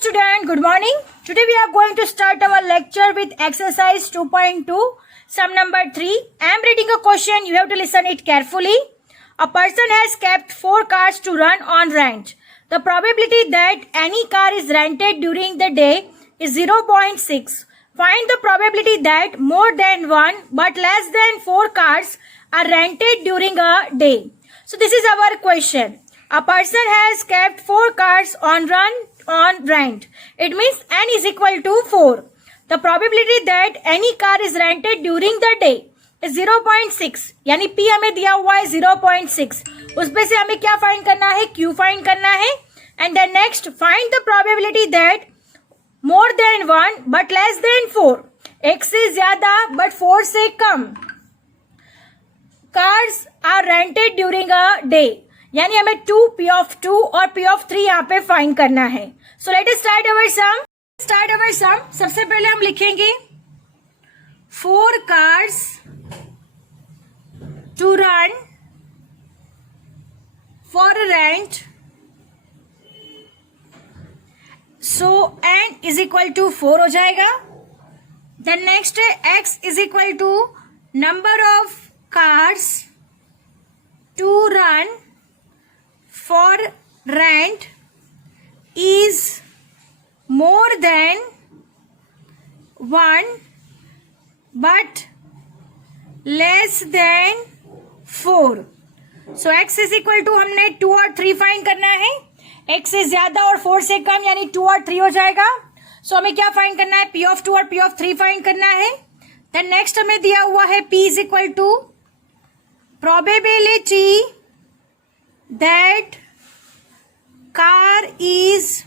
Student, good morning. Today we are going to start our lecture with exercise 2.2, sum number 3. I am reading a question. You have to listen it carefully. A person has kept 4 cars to run on rent. The probability that any car is rented during the day is 0.6. Find the probability that more than 1 but less than 4 cars are rented during a day. So this is our question. A person has kept 4 cars on rent. It means n is equal to 4. The probability that any car is rented during the day is 0.6. यानी P हमें दिया हुआ है 0.6. उसपे से हमें क्या find करना है? Q फाइंड करना है. And then next, find the probability that more than 1 but less than 4. एक से ज्यादा but 4 से कम cars are rented during a day. यानी हमें 2 P of 2 और P of 3 यहाँ पे फाइंड करना है. So let us start our sum. सबसे पहले हम लिखेंगे 4 cars to run for rent. So n is equal to 4 हो जाएगा. Then next x is equal to number of cars to run for rent is more than 1 but less than 4. So x is equal to हमने 2 और 3 find करना है. x से ज्यादा और 4 से कम यानी 2 और 3 हो जाएगा. So हमें क्या फाइंड करना है? p of 2 और p of 3 फाइंड करना है. Then next हमें दिया हुआ है p is equal to probability that car is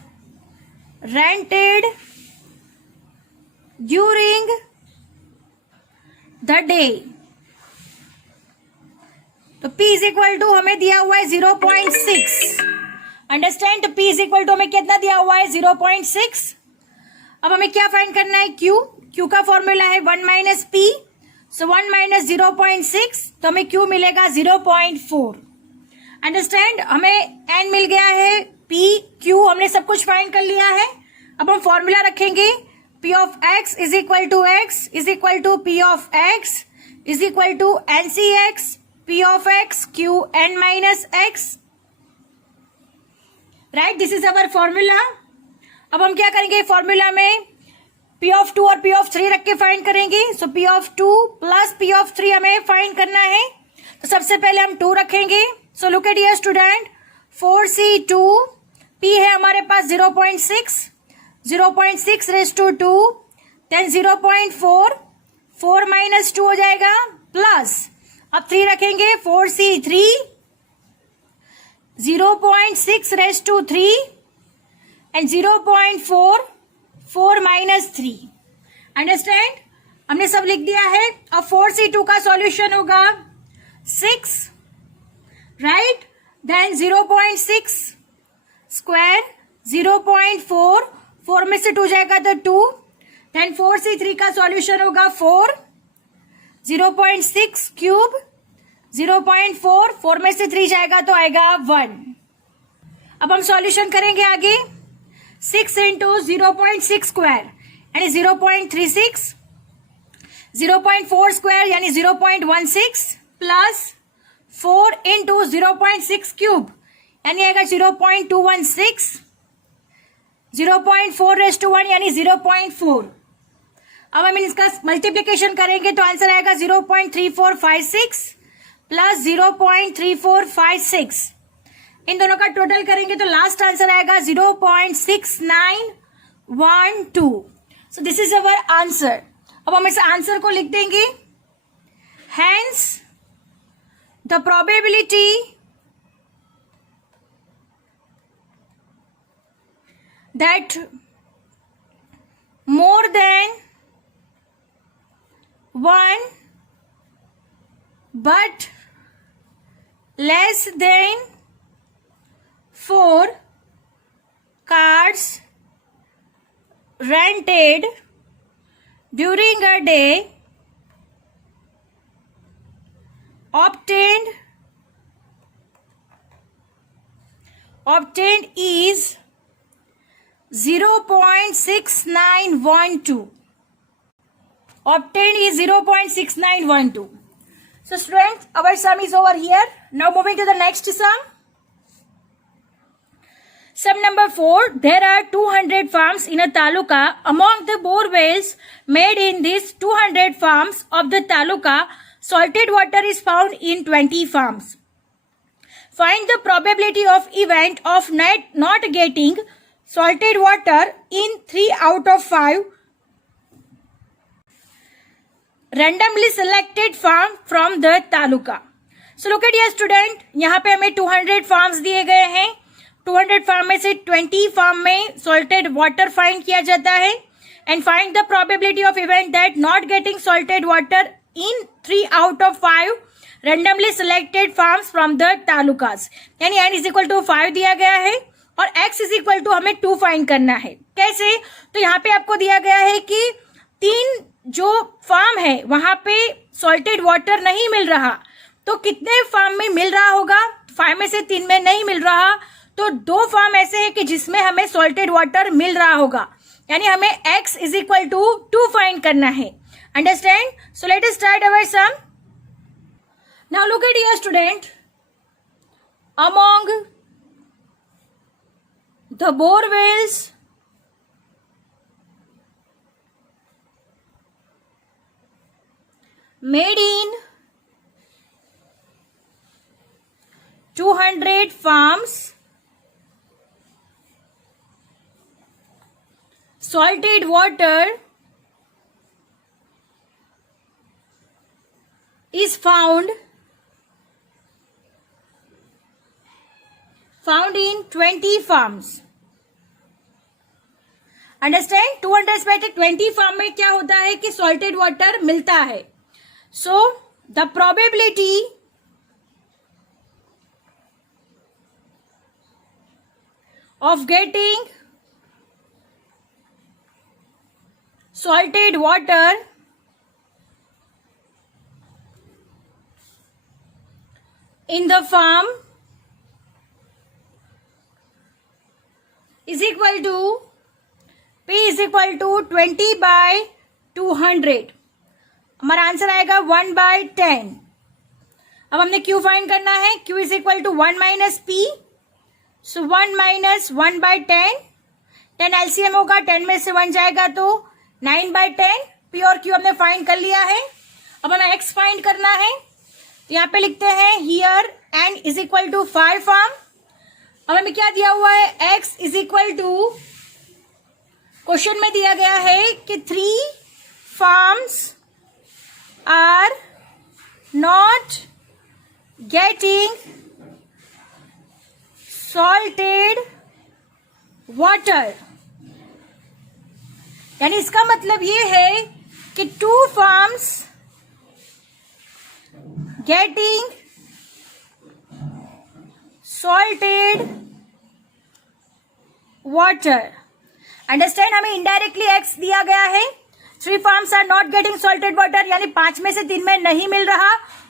rented during the day. तो p is equal to हमें दिया हुआ है 0.6. अंडरस्टैंड? तो p is equal to हमें कितना दिया हुआ है? 0.6. अब हमें क्या फाइंड करना है? q का फॉर्मूला है 1 माइनस p. सो 1 माइनस 0.6 तो हमें q मिलेगा 0.4. अंडरस्टैंड? हमें n मिल गया है. p q हमने सब कुछ फाइंड कर लिया है. अब हम फॉर्मूला रखेंगे. p of x is equal to x is equal to p of x is equal to ncx p of x q n minus x. Right, this is our formula. अब हम क्या करेंगे? फॉर्मूला में p of 2 और p of 3 रख के find करेंगे. सो p of 2 plus p of 3 हमें फाइंड करना है. तो सबसे पहले हम 2 रखेंगे. So look at here student, 4c2 p है हमारे पास 0.6 रेज टू 2, देन 0.4 4 माइनस 2 हो जाएगा प्लस. अब 3 रखेंगे 4c3 0.6 raise to 3 and 0.4 4 minus 3. Understand? हमने सब लिख दिया है. अब 4c2 का सॉल्यूशन होगा 6, राइट. देन 0.6 स्क्वायर 0.4 4 में से 2 जाएगा तो 2. देन 4c3 का सॉल्यूशन होगा 4, 0.6 क्यूब 0.4 4 में से 3 जाएगा तो आएगा 1. अब हम सॉल्यूशन करेंगे आगे. 6 इंटू 0.6 स्क्वायर यानी 0.36, 0.4 स्क्वायर यानी 0.16 प्लस 4 इंटू 0.6 क्यूब यानी आएगा 0.216, 0.4 रेज टू 1 यानी 0.4. अब हम इसका मल्टीप्लीकेशन करेंगे तो आंसर आएगा 0.3456 प्लस 0.3456. इन दोनों का टोटल करेंगे तो लास्ट आंसर आएगा 0.6912. So this is our answer. अब हम इस आंसर को लिख देंगे. Hence the probability that more than 1 but less than 4 cars rented during a day obtained is 0.6912. Obtained is 0.6912. So students, our sum is over here. Now moving to the next sum. Sum number 4. There are 200 farms in a taluka. Among the bore wells made in these 200 farms of the taluka, salted water is found in 20 farms. Find the probability of event of not getting salted water in 3 out of 5 randomly selected farm from the taluka. So look at here student, यहाँ पे हमें 200 farms दिए गए हैं. 200 farm में से 20 farm में salted water find किया जाता है. And find the probability of event that not getting salted water in 3 out of 5 randomly selected farms from the talukas. यानी n is equal to 5 दिया गया है और x is equal to हमें 2 find करना है. कैसे? तो यहाँ पे आपको दिया गया है कि 3 जो फार्म है वहां पे सॉल्टेड वाटर नहीं मिल रहा, तो कितने फार्म में मिल रहा होगा? 5 में से 3 में नहीं मिल रहा, तो 2 फार्म ऐसे हैं कि जिसमें हमें सॉल्टेड वाटर मिल रहा होगा. यानी हमें x is equal to 2 find करना है. Understand? So let us start our sum. Now look at here student, among the borewells made in 200 farms, salted water is found in 20 farms. Understand? 200 में 20 farm में क्या होता है कि salted water मिलता है. So, the probability of getting salted water in the farm is equal to P is equal to 20/200. हमारा answer आएगा 1/10. अब हमने Q फाइंड करना है. Q is equal to 1 minus P. So 1 minus 1/10. 10 LCM होगा, 10 में से 1 जाएगा तो 9/10. P और Q हमने फाइंड कर लिया है. अब हमें X फाइंड करना है. तो यहाँ पे लिखते हैं here N is equal to 5 farm. अब हमें क्या दिया हुआ है? X is equal to, question में दिया गया है कि 3 farms are not getting salted water. यानी इसका मतलब ये है कि 2 farms getting salted water. Understand? हमें इनडायरेक्टली एक्स दिया गया है. 3 farms are not getting salted water, यानी 5 में से 3 में नहीं मिल रहा,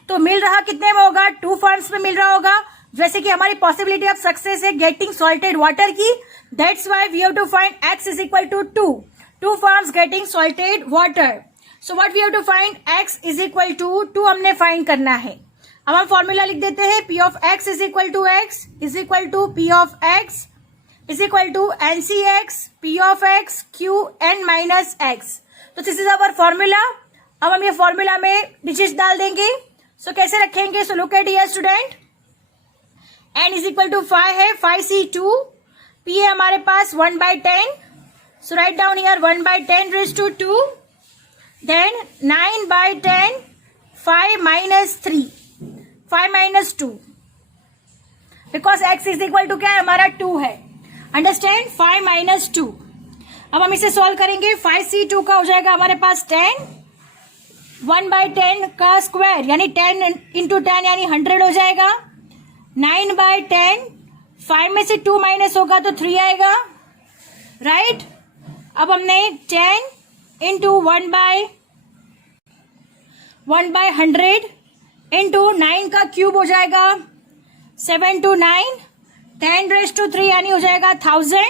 तो मिल रहा कितने में होगा? 2 farms में मिल रहा होगा. जैसे कि हमारी पॉसिबिलिटी ऑफ सक्सेस है गेटिंग सॉल्टेड वाटर की. That's why we have to find x is equal to 2 farms getting salted water. So what we have to find? x is equal to 2 हमने find करना है. अब हम formula लिख देते हैं. p of x is equal to x is equal to p of x is equal to NCx p of x q n minus x. तो this is our formula. अब हम ये फॉर्मूला में डिजिट्स डाल देंगे. सो कैसे रखेंगे? So look at here student, n is equal to 5 है, 5c2. p है हमारे पास 1/10. So right down here 1/10 raise to 2. Then 9/10, 5 minus 3, 5 minus 2, because x is equal to क्या है? हमारा 2 है. अंडरस्टैंड? 5 माइनस 2. अब हम इसे सॉल्व करेंगे. 5c2 का हो जाएगा हमारे पास 10. 1/10 का स्क्वायर यानी 10 इंटू 10 यानी 100 हो जाएगा. 9/10, 5 में से 2 माइनस होगा तो 3 आएगा. राइट? अब हमने 10 इंटू 1/100 इंटू 9 का क्यूब हो जाएगा 7 to 9, 10 raised to 3 यानी हो जाएगा 1000.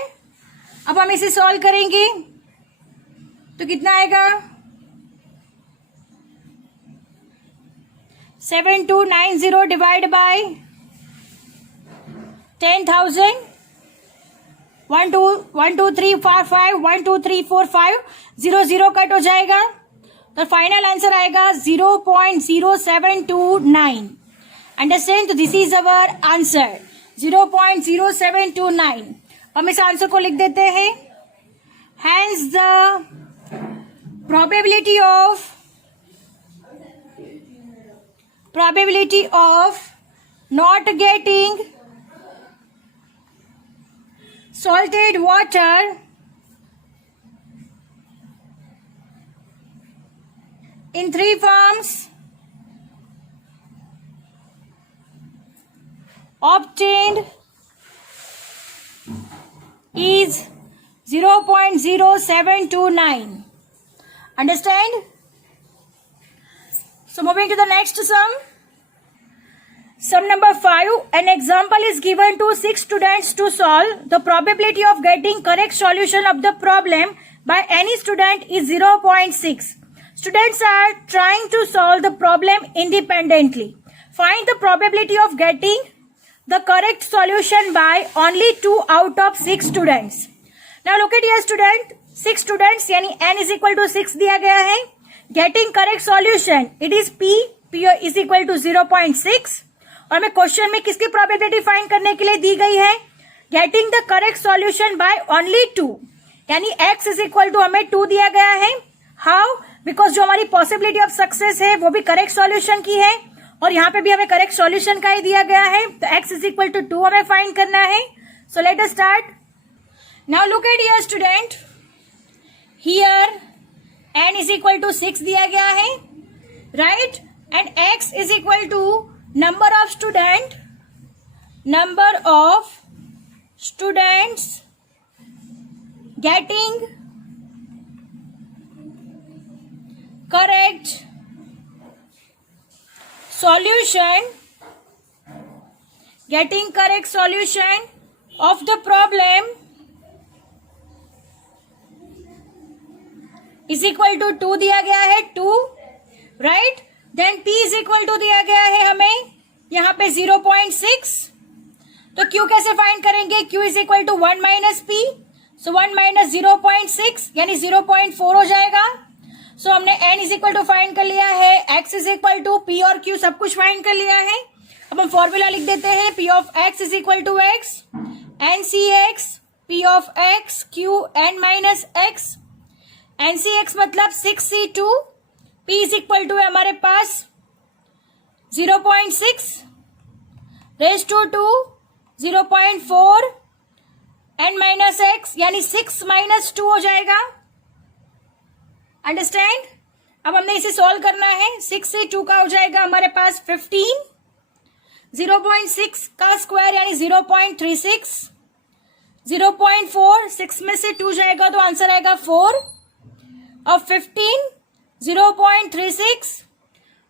अब हम इसे सॉल्व करेंगे तो कितना आएगा 7290 डिवाइड बाय 10,000 1 2 1 2 3 4 5 1 2 3 4 5 0 0 कट हो जाएगा तो फाइनल आंसर आएगा 0.0729. अंडरस्टैंड. तो दिस इज अवर आंसर 0.0729. हम इस आंसर को लिख देते हैं. Hence the probability of not getting salted water in 3 forms obtained is 0.0729. Understand? So moving to the next sum. Sum number 5. An example is given to 6 students to solve. The probability of getting correct solution of the problem by any student is 0.6. Students are trying to solve the problem independently. Find the probability of getting the correct solution by only 2 out of 6 students. Now look at here student. 6 students यानी n is equal to 6 दिया गया है. Getting correct solution it is p is equal to 0.6. और हमें question में किसकी probability find करने के लिए दी गई है getting the correct solution by only 2 यानी x इज इक्वल टू हमें 2 दिया गया है. हाउ? बिकॉज जो हमारी पॉसिबिलिटी ऑफ सक्सेस है वो भी करेक्ट सॉल्यूशन की है और यहाँ पे भी हमें करेक्ट सॉल्यूशन का ही दिया गया है. तो x इज इक्वल टू 2 हमें फाइंड करना है. So let us start. Now look at here student. Here n is equal to 6 दिया गया है right and x is equal to number of students getting correct solution of the problem is equal to 2 दिया गया है 2 right. Then p is equal to दिया गया है हमें यहाँ पे 0.6. तो q कैसे फाइंड करेंगे q is equal to 1 minus p. So 1 minus 0.6 यानी 0.4 हो जाएगा. सो हमने n is equal to find कर लिया है. x is equal to p और q सब कुछ फाइंड कर लिया है. अब हम फॉर्मूला लिख देते हैं. p of x is equal to x ncx p of x q n minus x ncx मतलब 6c2 p is equal to है हमारे पास 0.6 raise to 2 0.4 n minus x यानी 6 माइनस 2 हो जाएगा. अंडरस्टैंड. अब हमने इसे सॉल्व करना है. 6 से 2 का हो जाएगा हमारे पास 15. 0.6 का स्क्वायर यानी 0.36. 0.4 6 में से 2 जाएगा तो आंसर आएगा 4. और 15 0.36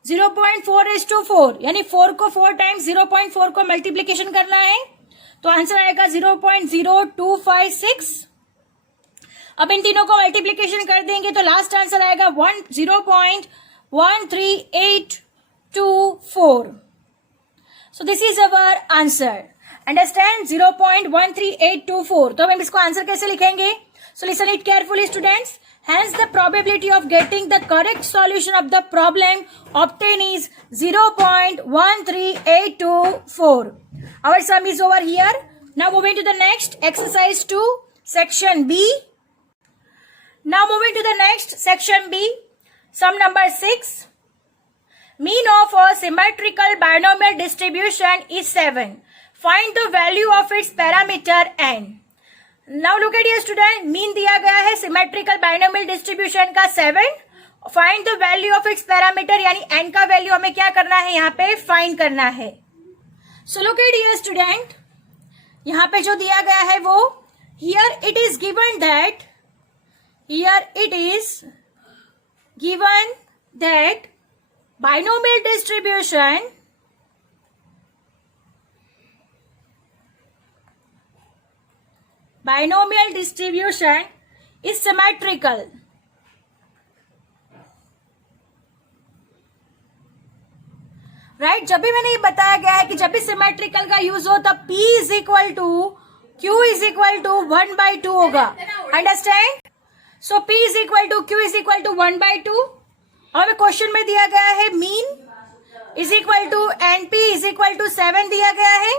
0.4 is to 4 यानी 4 को 4 टाइम्स 0.4 को मल्टीप्लीकेशन करना है तो आंसर आएगा 0.0256. अब इन तीनों को मल्टीप्लीकेशन कर देंगे तो लास्ट आंसर आएगा 0.13824. सो this is our answer. Understand 0.13824. तो हम इसको आंसर कैसे लिखेंगे? So listen it carefully students. Hence, the probability of getting the correct solution of the problem obtained is 0.13824. Our sum is over here. Now moving to the next exercise 2, section B. Now moving to the next section B, sum number 6. Mean of a symmetrical binomial distribution is 7. Find the value of its parameter n. Now look at here student. Mean दिया गया है symmetrical binomial distribution का 7. Find the value of its parameter यानी n का value हमें क्या करना है यहाँ पे फाइंड करना है. सो लुक एट हियर स्टूडेंट. यहाँ पे जो दिया गया है वो here it is given that binomial distribution binomial distribution is symmetrical, right. जब भी मैंने ये बताया गया है कि जब भी सिमेट्रिकल का यूज हो तब P is equal to Q is equal to 1/2 होगा, understand. So P is equal to Q is equal to 1/2। हमें क्वेश्चन में दिया गया है mean is equal to NP is equal to 7 दिया गया है।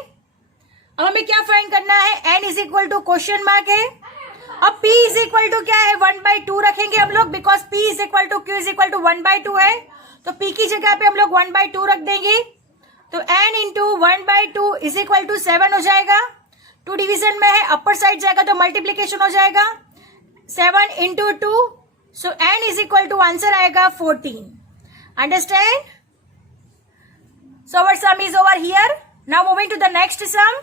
अब हमें क्या फाइंड करना है, N is equal to question mark है। अब P इज इक्वल टू क्या है, 1/2 रखेंगे हम लोग, because P is equal to Q is equal to 1/2 है, तो P की जगह पे हम लोग 1/2 रख देंगे, तो N into 1/2 is equal to 7 हो जाएगा। 2 डिवीजन में है, अपर साइड जाएगा तो मल्टीप्लीकेशन हो जाएगा, 7 into 2, so N is equal to answer आएगा 14, understand. So our sum is over here. Now moving to the next sum,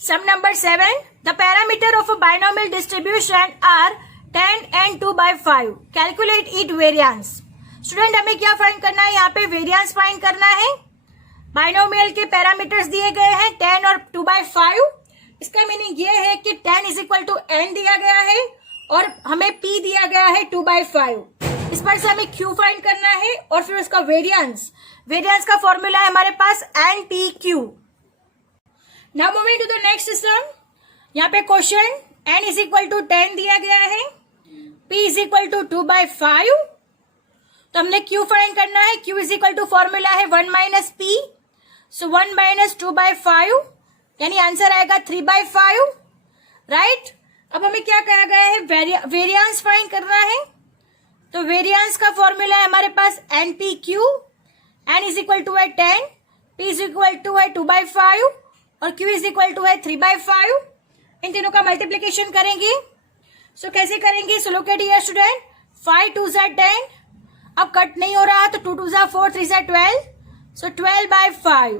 sum number 7। The parameter of a binomial distribution are 10 and 2/5, calculate it variance. Student हमें क्या find करना है, यहाँ पे variance find करना है। Binomial के parameters दिए गए हैं 10 और 2/5। इसका मीनिंग ये है कि 10 इज इक्वल टू n दिया गया है और हमें p दिया गया है 2/5। इस पर से हमें q फाइंड करना है और फिर उसका वेरियंस। वेरियंस का फॉर्मूला है हमारे पास NPQ। Now moving to the next sum. यहाँ पे question n is equal to 10 दिया गया है, p इज इक्वल टू 2/5, तो हमने q फाइंड करना है। q is equal to formula है 1 माइनस p, सो 1 माइनस 2/5, यानी आंसर आएगा 3/5, राइट। अब हमें क्या कहा गया है, वेरियंस फाइंड करना है, तो वेरियंस का फॉर्मूला है हमारे पास NPQ। n is equal to है 10, p इज इक्वल टू है 2/5 और q इज इक्वल टू है 3/5। इन तीनों का मल्टीप्लीकेशन करेंगे, सो कैसे करेंगे, सो लुक एट हियर स्टूडेंट, 5 2 ज़ा 10, अब कट नहीं हो रहा तो 2 2 ज़ा 4, 3 ज़ा 12, सो 12/5,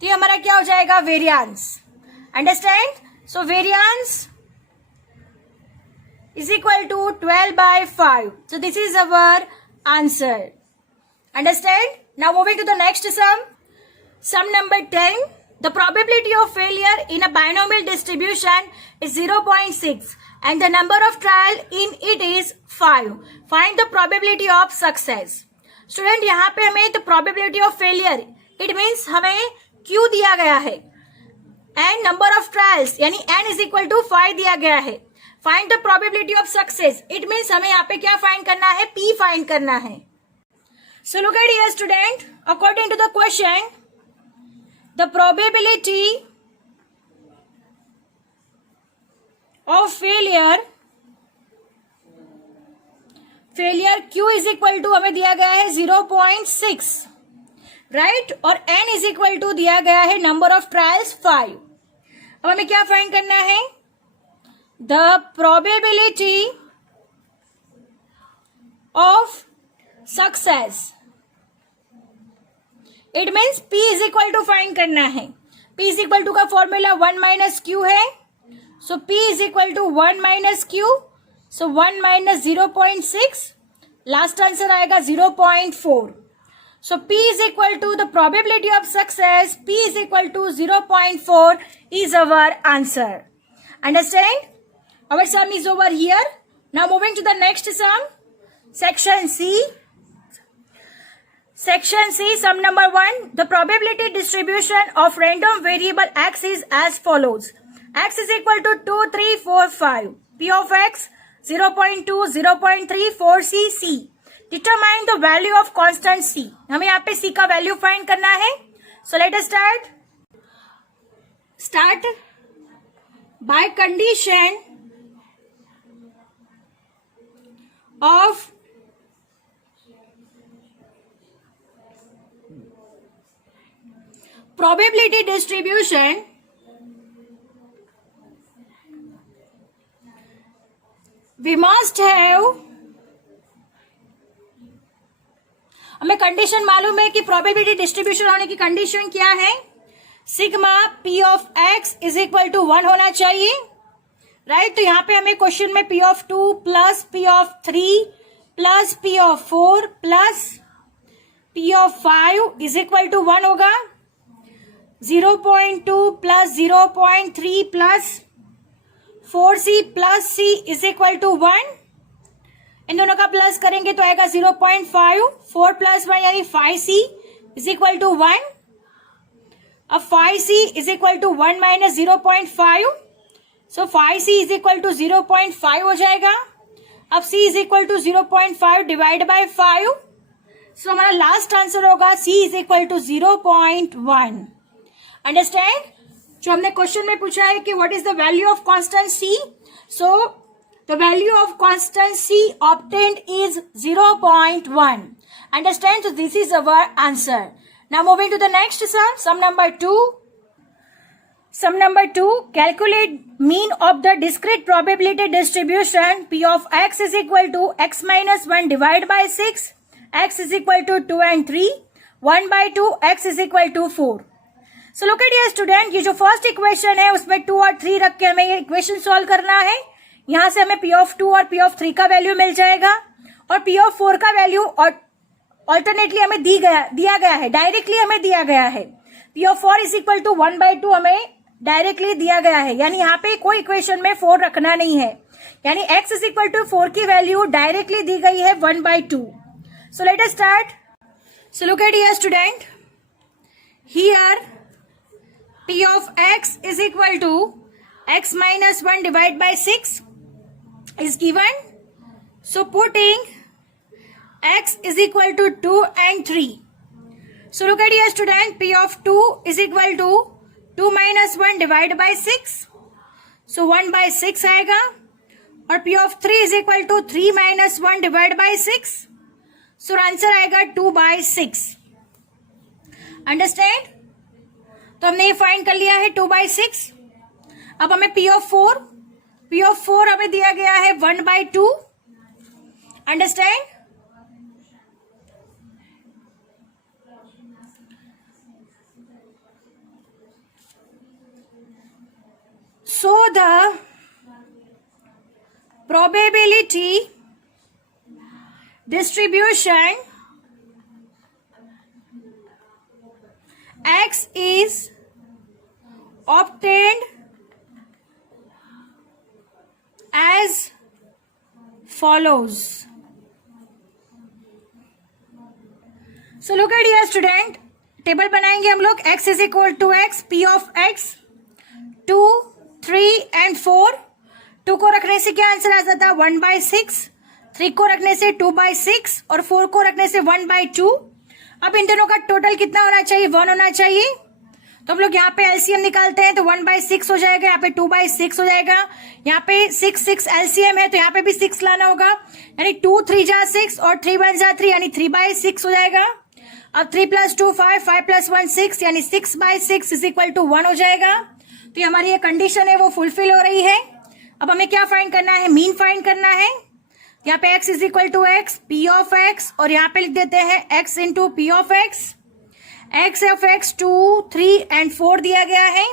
तो ये हमारा क्या हो जाएगा, variance, understand. So variance is equal to 12/5, so this is our answer, understand. Now moving to the next sum, sum number 10। The probability of failure in a binomial distribution is 0.6 and the number of trial in it is 5. Find the probability of success. Student यहाँ पे हमें the probability of failure, it means हमें Q दिया गया है and number of trials यानी N is equal to 5 दिया गया है। Find the probability of success, it means हमें यहाँ पे क्या फाइंड करना है, P फाइंड करना है। So look at here student, according to the question, the probability of failure Q is equal to हमें दिया गया है 0.6, राइट, और N इज इक्वल टू दिया गया है नंबर ऑफ ट्रायल्स 5। अब हमें क्या फाइंड करना है, the probability of success, it means P is equal to find करना है। P इज इक्वल टू का फॉर्मूला 1 माइनस Q है, so P is equal to 1 minus Q, so 1 minus 0.6, last answer आएगा 0.4। So P is equal to the probability of success, P is equal to 0.4 is our answer, understand. Our sum is over here. Now moving to the next some, section C। Section C, sum number 1. The probability distribution of random variable x is as follows. X is equal to 2, 3, 4, 5. P of x 0.2, 0.3, 4C, C. Determine the value of constant C. हमें यहाँ पे C का value find करना है। So let us start. Start by condition of probability distribution we must have, हमें condition मालूम है कि प्रोबेबिलिटी डिस्ट्रीब्यूशन होने की कंडीशन क्या है, sigma P of x is equal to 1 होना चाहिए, राइट। तो यहाँ पे हमें क्वेश्चन में P of 2 plus P of 3 plus P of 4 plus P of 5 is equal to 1 होगा। 0.2 plus 0.3 plus 4c plus c is equal to 1. इन दोनों का प्लस करेंगे तो आएगा 0.5. 4 प्लस 1 यानी 5c इज इक्वल टू 1. अब 5c is equal to 1 minus 0.5. So 5c is equal to 0.5 हो जाएगा. अब c is equal to 0.5 divide by 5. So हमारा लास्ट आंसर होगा c is equal to 0.1. Understand. जो हमने क्वेश्चन में पूछा है कि what is the value of constant c. So the value of constant c obtained is 0.1. Understand? So this is our answer. Now moving to the next sum. Sum number 2. Sum number 2. Calculate mean of the discrete probability distribution p of x is equal to x minus 1 divided by 6. X is equal to 2 and 3. 1 by 2. X is equal to 4. So look at here student. ये जो first equation है उसमें 2 और 3 रख के हमें ये equation solve करना है. यहां से हमें p of 2 और p of 3 का वैल्यू मिल जाएगा और p of 4 का वैल्यू और ऑल्टरनेटली हमें दिया गया है, डायरेक्टली हमें दिया गया है. p of 4 is equal to 1 by 2 हमें डायरेक्टली दिया गया है, यानी यहाँ पे कोई इक्वेशन में 4 रखना नहीं है, यानी x इज इक्वल टू 4 की वैल्यू डायरेक्टली दी गई है 1 by 2. So let us start. So look at here student. Here p of x is equal to x minus 1 divided by 6 is given. So putting x is equal to 2 and 3. So look at here student. P of 2 is equal to 2 minus 1 divided by 6. So 1 by 6 आएगा और P of 3 is equal to 3 minus 1 divided by 6. So answer आएगा 2 by 6. Understand? तो हमने ये find कर लिया है 2 by 6. अब हमें P of 4 हमें दिया गया है 1 by 2. Understand. So the probability distribution x is obtained as follows. So look at here student. Table बनाएंगे हम लोग. x is equal to x, p of x 2, 3 and 4. 2 को रखने से क्या आंसर आ जाता है 1 by 6. 3 को रखने से 2 by 6 और 4 को रखने से 1 by 2. अब इन दोनों का टोटल कितना होना चाहिए 1 होना चाहिए. तो हम लोग यहाँ पे एलसीएम निकालते हैं तो 1 by 6 हो जाएगा, यहाँ पे 2 by 6 हो जाएगा, यहाँ पे 6 एलसीएम है तो यहाँ पे भी 6 लाना होगा, यानी 2 3 जा 6 और 3 1 जा 3 यानी 3 by 6 हो जाएगा. अब 3 plus 2 5, 5 plus 1 6 यानी 6 by 6 इज इक्वल टू 1 हो जाएगा. तो हमारी ये कंडीशन है वो फुलफिल हो रही है. अब हमें क्या फाइंड करना है, मीन फाइंड करना है. यहाँ पे x is equal to x, p of x और यहाँ पे लिख देते हैं x into p of x. x of x 2, 3 and 4 दिया गया है.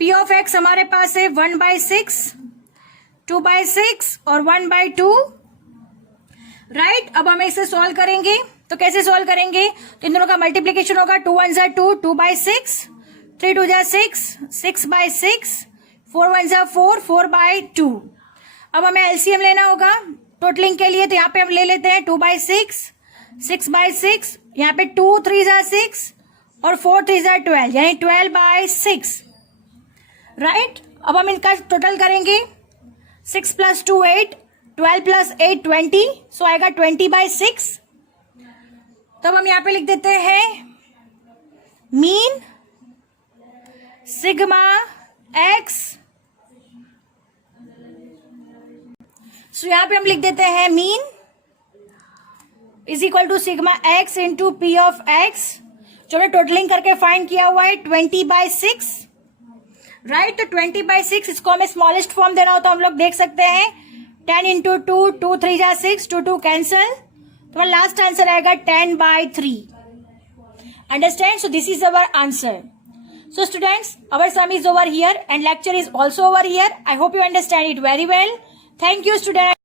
p ऑफ x हमारे पास है 1 by 6, 2 by 6 और 1 by 2. राइट. अब हम इसे सॉल्व करेंगे तो कैसे सॉल्व करेंगे, तो इन दोनों का मल्टीप्लीकेशन होगा 2 1 जा 2, 2 by 6, 3 2 जा 6, 6 by 6, 4 1 जा 4, 4 by 2. अब हमें एलसीएम लेना होगा टोटलिंग के लिए, तो यहाँ पे हम ले लेते हैं 2 by 6, 6 by 6, यहाँ पे 2 3 जा 6 और 4 3 जा 12 यानी 12 by 6. राइट. अब हम इनका टोटल करेंगे 6 plus 2 8, 12 plus 8 20, सो आएगा 20 by 6. तब हम यहाँ पे लिख देते हैं मीन सिग्मा एक्स. सो यहाँ पे हम लिख देते हैं mean is equal to sigma x into p of x, जो हमने टोटलिंग करके फाइंड किया हुआ है 20 by 6. राइट. तो 20 by 6 इसको हमें स्मॉलेस्ट फॉर्म देना हो तो हम लोग देख सकते हैं 10 इंटू 2, 2 3 जा 6, 2 2 कैंसल, तो लास्ट आंसर आएगा 10 by 3. Understand. So this is our answer. So students, our sum is over here and lecture is also over here. I hope you understand it very well. Thank you students.